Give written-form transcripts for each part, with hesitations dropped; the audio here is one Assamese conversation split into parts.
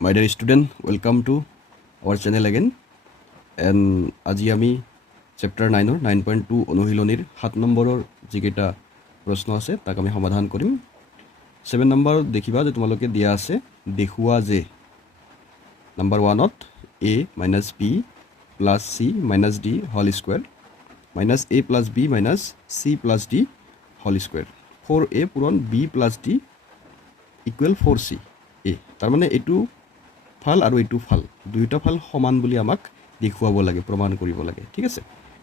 My dear student, welcome to our channel again. And আজি আমি chapter 9 or 9.2 অনুশীলনীৰ 7 নম্বৰৰ যিকেইটা প্ৰশ্ন আছে তাক আমি সমাধান কৰিম। 7 নম্বৰ দেখিবা যে তোমালোকে দিয়া আছে দেখুৱা যে number 1ত a minus b plus c minus d whole square minus a plus b minus c plus d whole square 4a পূৰণ b plus d equal 4c a তাৰ মানে এটো ফাল আৰু এটো ফাল দুইটা ফাল সমান বুলি আমাক দেখুৱাব লাগে প্ৰমাণ কৰিব লাগে ঠিক আছে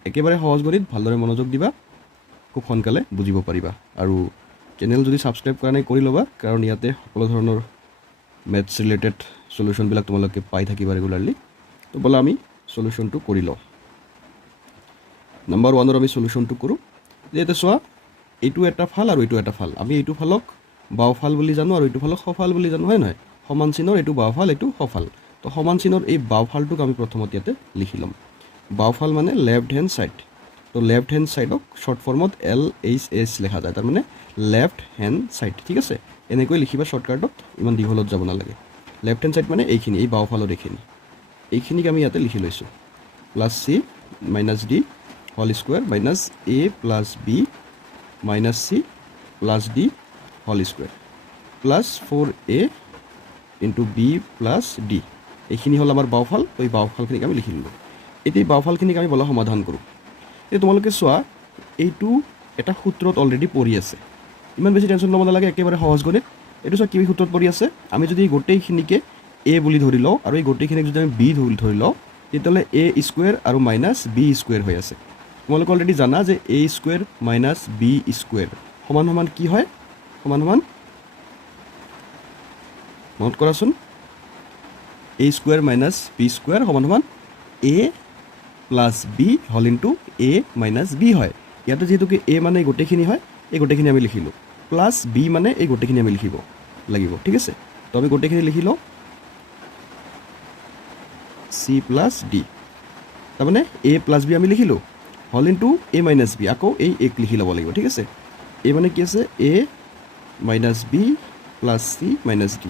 একেবাৰে সহজ গণিত ভালদৰে মনোযোগ দিবা খুব সোনকালে বুজিব পাৰিবা আৰু চেনেল যদি সাবস্ক্ৰাইব কৰা নাই কৰি লবা কাৰণ ইয়াতে সকলো ধৰণৰ ম্যাথছ ৰিলেটেড সলিউশন বিলাক তোমালোকে পাই থাকিবা ৰেগুলাৰলি তো বলা আমি সলিউশনটো কৰি লও নাম্বাৰ 1 ৰ আমি সলিউশনটো কৰো যেতে সোৱা এটো এটা ফাল আৰু এটো এটা ফাল আমি এটো ফালক বাওফাল বুলি জানো আৰু এটো ফালক সফাল বুলি জানো হয় নহয় সমান চিনৰ এটো বাওফাল এটো সফাল তো সমান চিনৰ এই বাওফালটোক আমি প্ৰথমতে ইয়াতে লিখি লম বাওফাল মানে লেফট হ্যান্ড সাইড তো লেফট হ্যান্ড সাইডক শর্ট ফর্মত LHS লেখা যায় তাৰ মানে লেফট হ্যান্ড সাইড ঠিক আছে এনেকৈ লিখিবা শর্টকাটত ইমান দীঘলত যাব না লাগে লেফট হ্যান্ড সাইড মানে এইখিনি এই বাওফালৰ এইখিনিক আমি ইয়াতে লিখি লৈছো plus c minus d whole square minus a plus b minus c plus d whole square plus 4a into b plus d এইখিনি হল আমাৰ বাওফাল এই বাওফালখিনিক আমি লিখি ললো এই বাওফালখিনিক আমি বলা সমাধান কৰো এই তোমালোকে সোৱা এইটো এটা সূত্ৰত অলৰেডি পৰি আছে ইমান বেছি টেনচন ল'ব নালাগে একেবাৰে সহজ গণিত এইটো কি সূত্ৰত পৰি আছে আমি যদি গোটেইখিনিকে a বুলি ধৰি লও আৰু এই গোটেইখিনিক যদি আমি b ধৰি লও তেতিয়ালে a স্কয়াৰ আৰু মাইনাস b স্কয়াৰ হৈ আছে তোমালোকে অলৰেডি জানা যে a square minus b square সমান সমান কি হয় সমান সমান নোট কৰাচোন a square minus b square সমান সমান a plus b whole into a minus b হয় ইয়াতে যেহেতু কি a মানে গোটেইখিনি হয় এই গোটেইখিনি আমি লিখিলো প্লাস b মানে এই গোটেইখিনি আমি লিখিব লাগিব ঠিক আছে তো আমি গোটেইখিনি লিখি লও c প্লাস d তাৰ মানে a প্লাস b আমি লিখিলো whole into a minus b আকৌ এই এক লিখি লব লাগিব ঠিক আছে a মানে কি আছে a minus b plus c minus d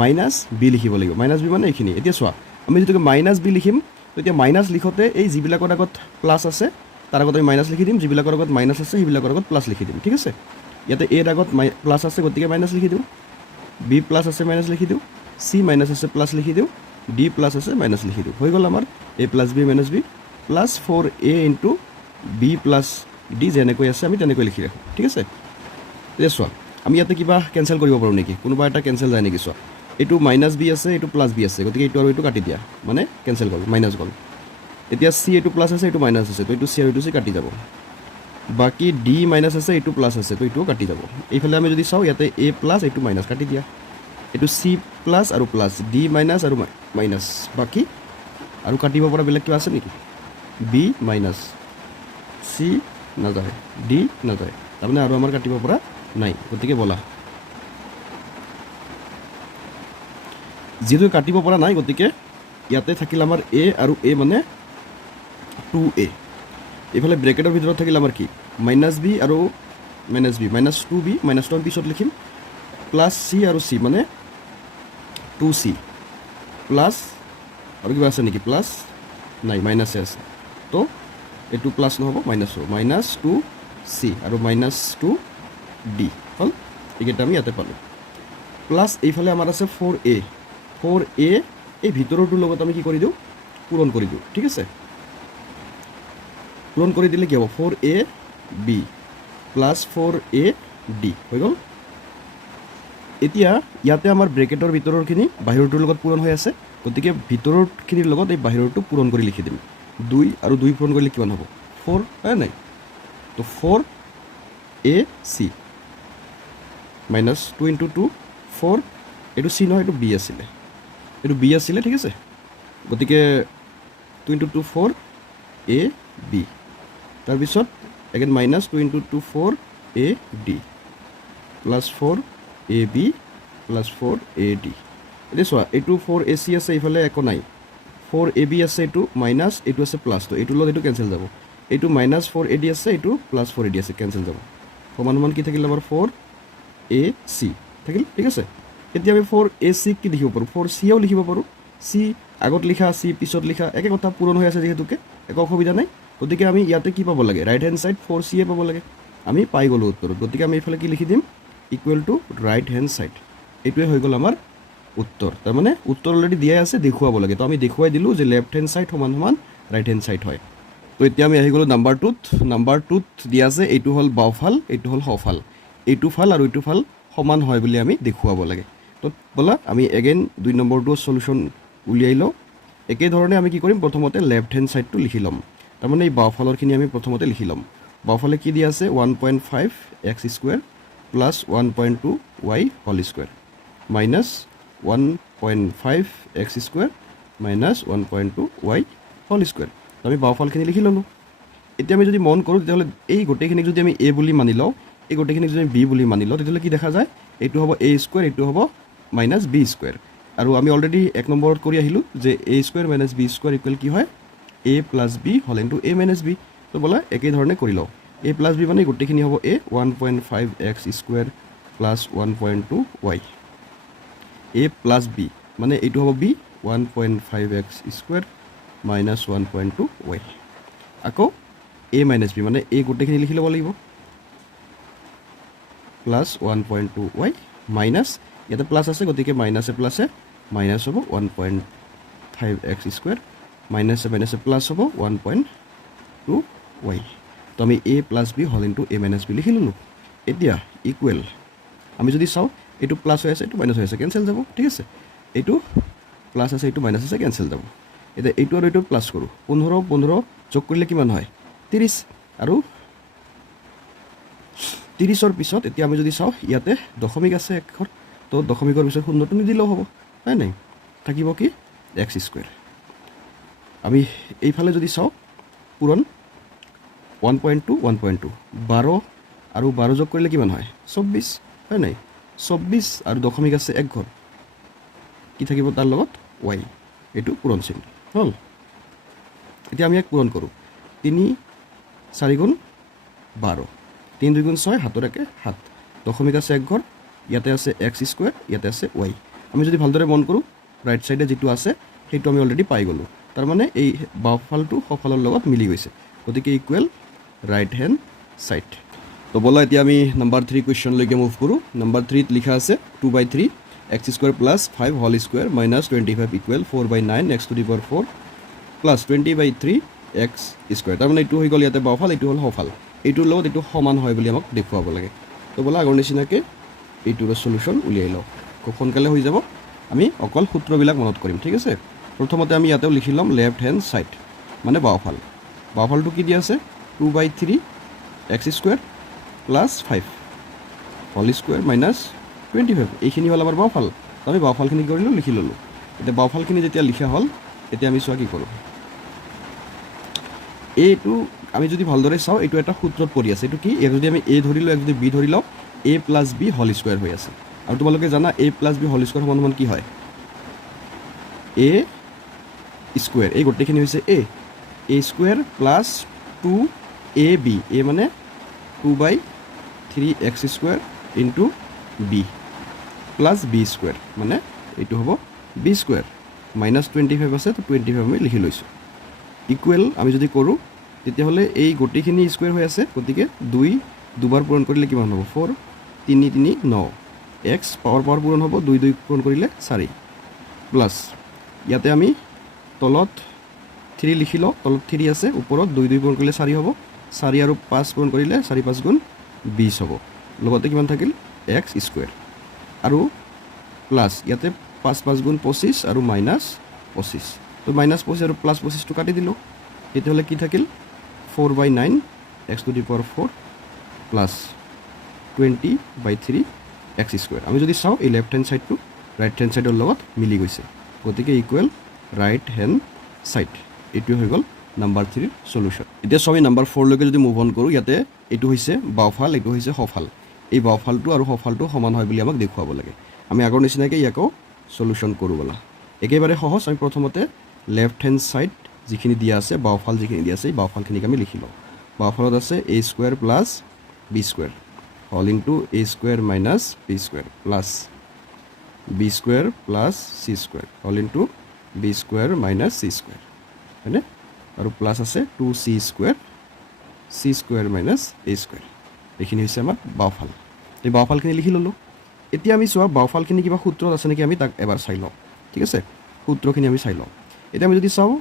minus b লিখিব লাগিব মাইনাস b মানে এইখিনি এতিয়া সোৱা আমি যেটো মাইনাস b লিখিম তেতিয়া মাইনাস লিখতে এই জিবিলাকৰ আগত প্লাস আছে তাৰ আগত আমি মাইনাস লিখি দিম জিবিলাকৰ আগত মাইনাস আছে হিবিলাকৰ আগত প্লাস লিখি দিম ঠিক আছে ইয়াতে a ৰ আগত প্লাস আছে গতিকে মাইনাস লিখি দিও b প্লাস আছে মাইনাস লিখি দিও c মাইনাস আছে প্লাস লিখি দিও d প্লাস আছে মাইনাস লিখি দিও হৈ গল আমাৰ a plus b minus b plus 4a into b plus d যেনেকৈ আছে আমি তেনেকৈ লিখি ৰাখো ঠিক আছে এতিয়া সোৱা আমি ইয়াতে কিবা কেনসেল কৰিব পাৰো নেকি কোনোবা এটা কেনসেল যায় নেকি সোৱা এটো মাইনাস b আছে এটো প্লাস b আছে গতিকে এটো আৰু এটো কাটি দিয়া মানে কেনসেল গল মাইনাস গল এতিয়া c এটো প্লাস আছে এটো মাইনাস আছে তো এটো c আৰু এটো c কাটি যাব বাকি d মাইনাস আছে এটো প্লাস আছে তো এটো কাটি যাব এইফালে আমি যদি চাও ইয়াতে a প্লাস এটো মাইনাস কাটি দিয়া এটো c প্লাস আৰু প্লাস d মাইনাস আৰু মাইনাস বাকি আৰু কাটিব পৰা বেলেগ কি আছে নেকি b মাইনাস c না যায় d না যায় তাৰমানে আৰু আমাৰ কাটিব পৰা নাই গতিকে বলা যেটো কাটিব পৰা নাই গতিকে ইয়াতে থাকিল আমাৰ a আৰু a মানে 2a এফালে ব্ৰেকেটৰ ভিতৰত থাকিল আমাৰ কি -b আৰু -b -2b -2 আমি পিছত লিখিম প্লাস c আৰু c মানে 2c প্লাস আৰু কিবা আছে নেকি প্লাস নাই মাইনাস আছে তো এটো প্লাস নহব মাইনাস হ'ব -2c আৰু -2d হল এইকেইটা আমি ইয়াতে পালো প্লাস এইফালে আমাৰ আছে 4a এই ভিতৰটোৰ লগত আমি কি কৰি দিও পূৰণ কৰি দিও ঠিক আছে পূৰণ কৰি দিলে কি হ'ব 4ab প্লাস 4ad হৈ গল এতিয়া ইয়াতে আমাৰ ব্ৰেকেটৰ ভিতৰৰখিনি বাহিৰটোৰ লগত পূৰণ হৈ আছে গতিকে ভিতৰৰখিনিৰ লগত এই বাহিৰটো পূৰণ কৰি লিখি দিম 2 আৰু 2 পূৰণ কৰিলে কিমান হ'ব 4 হয় নাই তো 4ac minus 2 into 2 4 এটো c নহয় এটো b আছিল এটো b আছিল ঠিক আছে গতিকে 2 into 2 4 a b তাৰ পিছত again minus 2 into 2 4 a d plus 4 a b plus 4 a d এটো সোৱা এটো 4 ac আছে ইফালে একো নাই 4 a b আছে এটো মাইনাস এটো আছে প্লাস তো এটো লগত এটো কেনসেল যাব এটো minus 4 a d আছে এটো plus 4 a d আছে কেনসেল যাব সমান সমান কি থাকিল আমাৰ 4 a c থাকিল ঠিক আছে এতিয়া আমি 4ac কি লিখিব পাৰোঁ 4cও লিখিব পাৰোঁ c আগত লিখা c পিছত লিখা একে কথা পূৰণ হৈ আছে যিহেতুকে একো অসুবিধা নাই গতিকে আমি ইয়াতে কি পাব লাগে ৰাইট হেণ্ড সাইড 4ca পাব লাগে আমি পাই গ'লোঁ উত্তৰত গতিকে আমি এইফালে কি লিখি দিম equal to right hand side এইটোৱে হৈ গ'ল আমাৰ উত্তৰ তাৰমানে উত্তৰ অলৰেডি দিয়াই আছে দেখুৱাব লাগে তো আমি দেখুৱাই দিলোঁ যে লেফ্ট হেণ্ড সাইড সমান সমান ৰাইট হেণ্ড সাইড হয় তো এতিয়া আমি আহি গ'লোঁ নাম্বাৰ টুত দিয়া আছে এইটো হ'ল বাওঁফাল এইটো হ'ল সোঁফাল এইটো ফাল আৰু এইটো ফাল সমান হয় বুলি আমি দেখুৱাব লাগে তো ব'লা আমি এগেইন 2 নম্বৰটো সলিউশ্যন উলিয়াই লওঁ একেধৰণে আমি কি কৰিম প্ৰথমতে লেফ্ট হেণ্ড সাইডটো লিখি ল'ম তাৰমানে এই বাওঁফালৰখিনি আমি প্ৰথমতে লিখি ল'ম বাওঁফালে কি দিয়া আছে 1.5 x square plus 1.2 y whole square minus 1.5 x square minus 1.2 y whole square আমি বাওঁফালখিনি লিখি ল'লোঁ এতিয়া আমি যদি মন কৰোঁ তেতিয়াহ'লে এই গোটেইখিনিক যদি আমি a বুলি মানি লওঁ এই গোটেইখিনিক যদি আমি b বুলি মানি লওঁ তেতিয়াহ'লে কি দেখা যায় এইটো হ'ব a স্কুৱেৰ এইটো হ'ব মাইনাছ b স্কুৱেৰ আৰু আমি অলৰেডি 1 নম্বৰত কৰি আহিলোঁ যে a square minus b square equal কি হয় a প্লাছ b হ'ল ইনটু a মাইনাছ b তো ব'লা একেধৰণে কৰি লওঁ a প্লাছ b মানে গোটেইখিনি হ'ব a 1.5 x square plus 1.2 y a plus b মানে এইটো হ'ব b 1.5 x square minus 1.2 y আকৌ a মাইনাছ b মানে a গোটেইখিনি লিখি ল'ব লাগিব প্লাছ 1.2 y মাইনাছ ইয়াতে প্লাছ আছে গতিকে মাইনাছে প্লাছে মাইনাছ হ'ব 1.5 x স্কুৱেৰ মাইনাছে মাইনাছে প্লাছ হ'ব 1.2 y তো আমি a প্লাছ b হ'ল ইনটু a মাইনাছ b লিখি ল'লোঁ এতিয়া ইকুৱেল আমি যদি চাওঁ এইটো প্লাছ হৈ আছে এইটো মাইনাছ হৈ আছে কেঞ্চেল যাব ঠিক আছে এইটো প্লাছ আছে এইটো মাইনাছ আছে কেঞ্চেল যাব এতিয়া এইটো আৰু এইটো প্লাছ কৰোঁ 15 যোগ কৰিলে কিমান হয় 30 আৰু 30ৰ পিছত এতিয়া আমি যদি চাওঁ ইয়াতে দশমিক আছে একঘৰ তো দশমিকৰ পিছত শূন্যটো নিদিলেও হ'ব হয় নাই থাকিব কি x স্কুৱেৰ আমি এইফালে যদি চাওঁ পূৰণ 1.2 12 আৰু 12 যোগ কৰিলে কিমান হয় 24 হয় নাই 24 আৰু দশমিক আছে একঘৰ কি থাকিব তাৰ লগত y এইটো পূৰণ চিহ্ন হ'ল এতিয়া আমি ইয়াক পূৰণ কৰোঁ 3 4 গুণ 12 3 2 গুণ 6 হাতৰ একে 7 দশমিক আছে একঘৰ ইয়াতে আছে x স্কুৱেৰ ইয়াতে আছে y আমি যদি ভালদৰে মন কৰোঁ ৰাইট সাইডে যেটো আছে সেইটো আমি অলৰেডি পাই গ'লোঁ তাৰ মানে এই বাওঁফালটো সোঁফালৰ লগত মিলি গৈছে গতিকে ইকুৱেল ৰাইট হেণ্ড সাইড তো ব'লা এতিয়া আমি নাম্বাৰ 3 কুৱেশ্যনলৈকে মুভ কৰোঁ নাম্বাৰ 3 ত লিখা আছে 2/3 x square plus 5 whole square minus 25 equal 4/9 x to the power 4 plus 20/3 x square তাৰমানে এইটো হৈ গ'ল ইয়াতে বাওঁফাল এইটো হ'ল সোঁফাল এইটোৰ লগত এইটো সমান হয় বুলি আমাক দেখুৱাব লাগে তো ব'লা আগৰ নিচিনাকৈ এইটোৰ সলিউশ্যন উলিয়াই লওঁ খুব সোনকালে হৈ যাব আমি অকল সূত্ৰবিলাক মনত কৰিম ঠিক আছে প্ৰথমতে আমি ইয়াতেও লিখি ল'ম লেফ্ট হেণ্ড সাইড মানে বাওঁফাল বাওঁফালটো কি দিয়া আছে 2/3 x square plus 5 whole square minus 25 এইখিনি হ'ল আমাৰ বাওঁফাল আমি বাওঁফালখিনি কৰিলোঁ লিখি ল'লোঁ এতিয়া বাওঁফালখিনি যেতিয়া লিখা হ'ল এতিয়া আমি চোৱা কি কৰোঁ এইটো আমি যদি ভালদৰে চাওঁ এইটো এটা সূত্ৰত পৰি আছে এইটো কি ইয়াক যদি আমি a ধৰি লওঁ ইয়াক যদি b ধৰি লওঁ a plus b whole square হৈ আছে আৰু তোমালোকে জানা a plus b whole square সমান সমান কি হয় a স্কুৱেৰ এই গোটেইখিনি হৈছে a square plus 2ab a মানে 2/3 x square into b plus b square মানে এইটো হ'ব b স্কুৱেৰ মাইনাছ 25 আছে তো 25 আমি লিখি লৈছোঁ ইকুৱেল আমি যদি কৰোঁ তেতিয়াহ'লে এই গোটেইখিনি স্কুৱেৰ হৈ আছে গতিকে 2 পূৰণ কৰিলে কিমান হ'ব 4 3 3 9 x পাৱাৰ পূৰণ হ'ব 2 পূৰণ কৰিলে 4 প্লাছ ইয়াতে আমি তলত 3 লিখি লওঁ তলত 3 আছে ওপৰত 2 পূৰণ কৰিলে 4 হ'ব 4 আৰু 5 পূৰণ কৰিলে 4 5 গুণ 20 হ'ব লগতে কিমান থাকিল x স্কুৱেৰ আৰু প্লাছ ইয়াতে 5 5 গুণ 25 আৰু মাইনাছ 25 তো মাইনাছ 25 আৰু প্লাছ 25টো কাটি দিলোঁ তেতিয়াহ'লে কি থাকিল 4/9 x to the power 4 plus 20/3 x square আমি যদি চাওঁ এই লেফ্ট হেণ্ড সাইডটো ৰাইট হেণ্ড সাইডৰ লগত মিলি গৈছে গতিকে ইকুৱেল ৰাইট হেণ্ড সাইড এইটোৱে হৈ গ'ল নাম্বাৰ 3 সলিউশ্যন এতিয়া সবই নাম্বাৰ 4লৈকে যদি মুভ অন কৰোঁ ইয়াতে এইটো হৈছে বাওঁফাল এইটো হৈছে সোঁফাল এই বাওঁফালটো আৰু সোঁফালটো সমান হয় বুলি আমাক দেখুৱাব লাগে আমি আগৰ নিচিনাকৈ ইয়াকো সলিউশ্যন কৰোঁ ব'লা একেবাৰে সহজ আমি প্ৰথমতে লেফ্ট হেণ্ড সাইড যিখিনি দিয়া আছে বাওঁফাল যিখিনি দিয়া আছে এই বাওঁফালখিনিক আমি লিখি লওঁ বাওঁফালত আছে a square plus b square whole into a square minus b square plus B square plus C square হ'ল into B square minus C square হয়নে আৰু প্লাছ আছে 2c square C square minus A square এইখিনি হৈছে আমাৰ বাওঁফাল এই বাওঁফালখিনি লিখি ল'লোঁ এতিয়া আমি চোৱা বাওঁফালখিনি কিবা সূত্ৰত আছে নেকি আমি তাক এবাৰ চাই লওঁ ঠিক আছে সূত্ৰখিনি আমি চাই লওঁ এতিয়া আমি যদি চাওঁ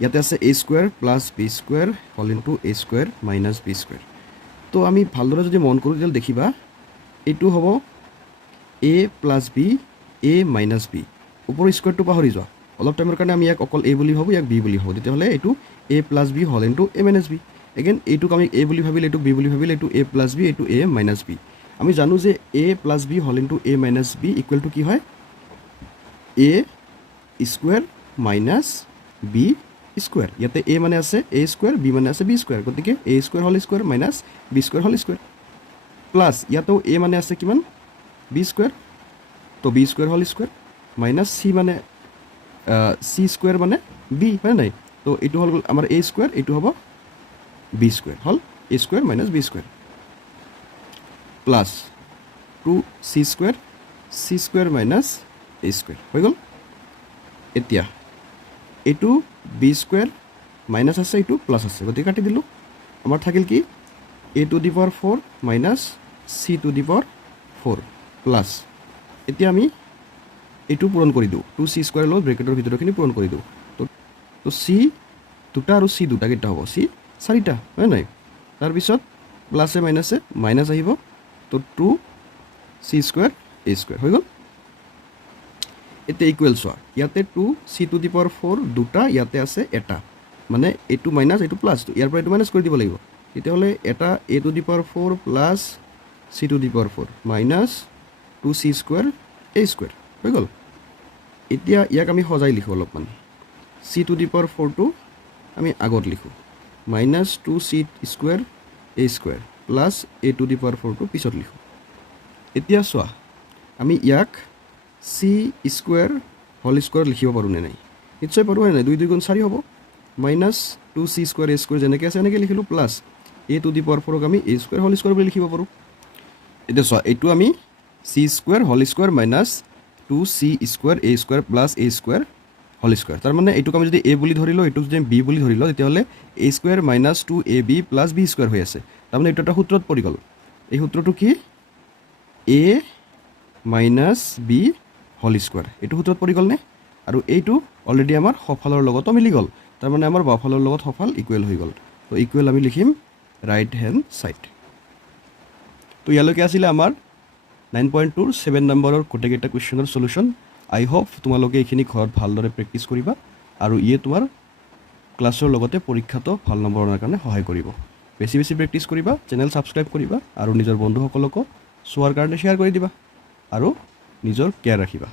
ইয়াতে আছে এ স্কুৱেৰ প্লাছ বি স্কুৱেৰ হ'ল ইনটু এ স্কুৱেৰ মাইনাছ বি স্কুৱেৰ তো আমি ভালদৰে যদি মন কৰোঁ তেতিয়াহ'লে দেখিবা এইটো হ'ব এ plus B A minus B ওপৰৰ স্কুৱেৰটো পাহৰি যোৱা অলপ টাইমৰ কাৰণে আমি ইয়াক অকল এ বুলি ভাবোঁ ইয়াক বি বুলি ভাবোঁ তেতিয়াহ'লে এইটো এ প্লাছ বি হ'ল into A minus B again এইটোক আমি এ বুলি ভাবিলে এইটো বি বুলি ভাবিলে এইটো এ প্লাছ বি এইটো এ মাইনাছ বি আমি জানো যে এ প্লাছ বি হ'ল into A minus B equal to কি হয় A square minus B square ইয়াতে এ মানে আছে এ স্কুৱেৰ বি মানে আছে বি স্কুৱেৰ গতিকে এ স্কুৱেৰ হ'ল স্কুৱেৰ মাইনাছ বি স্কুৱেৰ হ'ল স্কুৱেৰ প্লাছ ইয়াতেও এ মানে আছে কিমান বি স্কুৱেৰ তো বি স্কুৱেৰ হ'ল স্কুৱেৰ মাইনাছ চি মানে চি স্কুৱেৰ মানে বি হয় নাই তো এইটো হ'ল আমাৰ এ স্কুৱেৰ এইটো হ'ব বি স্কুৱেৰ হ'ল A square minus B square plus 2c square C square minus A square হৈ গ'ল এতিয়া এইটো বি স্কুৱেৰ মাইনাছ আছে এইটো প্লাছ আছে গতিকে কাটি দিলোঁ আমাৰ থাকিল কি A to the power 4 minus C to the power 4 plus এতিয়া আমি এইটো পূৰণ কৰি দিওঁ 2c স্কুৱেৰ লৈ ব্ৰেকেটৰ ভিতৰখিনি পূৰণ কৰি দিওঁ তো চি দুটা আৰু চি দুটা কেইটা হ'ব চি চাৰিটা হয় নাই তাৰপিছত প্লাছে মাইনাছে মাইনাছ আহিব তো 2c স্কুৱেৰ এ স্কুৱেৰ হৈ গ'ল এতিয়া ইকুৱেল চোৱা ইয়াতে 2c টু দি পাৱাৰ 4 দুটা ইয়াতে আছে এটা মানে এইটো মাইনাছ এইটো প্লাছ ইয়াৰ পৰা এইটো মাইনাছ কৰি দিব লাগিব তেতিয়াহ'লে এটা A to the power 4 plus C to the power 4 minus 2c square A square হৈ গ'ল এতিয়া ইয়াক আমি সজাই লিখোঁ অলপমান চি টু দি পাৱাৰ 4টো আমি আগত লিখোঁ minus 2c square A square plus A to the power 4টো পিছত লিখোঁ এতিয়া চোৱা আমি ইয়াক চি স্কুৱেৰ হোল স্কুৱেৰ লিখিব পাৰোঁ নে নাই নিশ্চয় পাৰোঁ হয় নাই 2 2 গুণ 4 হ'ব minus 2c square A square যেনেকৈ আছে এনেকৈ লিখিলোঁ plus A to the power 4ক আমি এ স্কুৱেৰ হোল স্কুৱেৰ বুলি লিখিব পাৰোঁ এতিয়া চোৱা এইটো আমি C square whole square minus 2c square A square plus A square whole square তাৰমানে এইটোক আমি যদি এ বুলি ধৰি লওঁ এইটোক যদি বি বুলি ধৰি লওঁ তেতিয়াহ'লে A square minus 2ab plus B square হৈ আছে তাৰমানে এইটো এটা সূত্ৰত পৰি গ'ল এই সূত্ৰটো কি এ মাইনাছ বি হোল স্কুৱেৰ এইটো সূত্ৰত পৰি গ'লনে আৰু এইটো অলৰেডি আমাৰ সফালৰ লগতো মিলি গ'ল তাৰমানে আমাৰ বাওঁফালৰ লগত সফাল ইকুৱেল হৈ গ'ল তো ইকুৱেল আমি লিখিম ৰাইট হেণ্ড ছাইড তো ইয়ালৈকে আছিলে আমাৰ 9.2 7 নম্বৰৰ গোটেইকেইটা কুৱেশ্যনৰ সলিউশ্যন আই হোপ তোমালোকে এইখিনি ঘৰত ভালদৰে প্ৰেক্টিছ কৰিবা আৰু ইয়ে তোমাৰ ক্লাছৰ লগতে পৰীক্ষাতো ভাল নম্বৰ অনাৰ কাৰণে সহায় কৰিব বেছি বেছি প্ৰেক্টিছ কৰিবা চেনেল ছাবস্ক্ৰাইব কৰিবা আৰু নিজৰ বন্ধুসকলকো চোৱাৰ কাৰণে শ্বেয়াৰ কৰি দিবা আৰু নিজৰ কেয়াৰ ৰাখিবা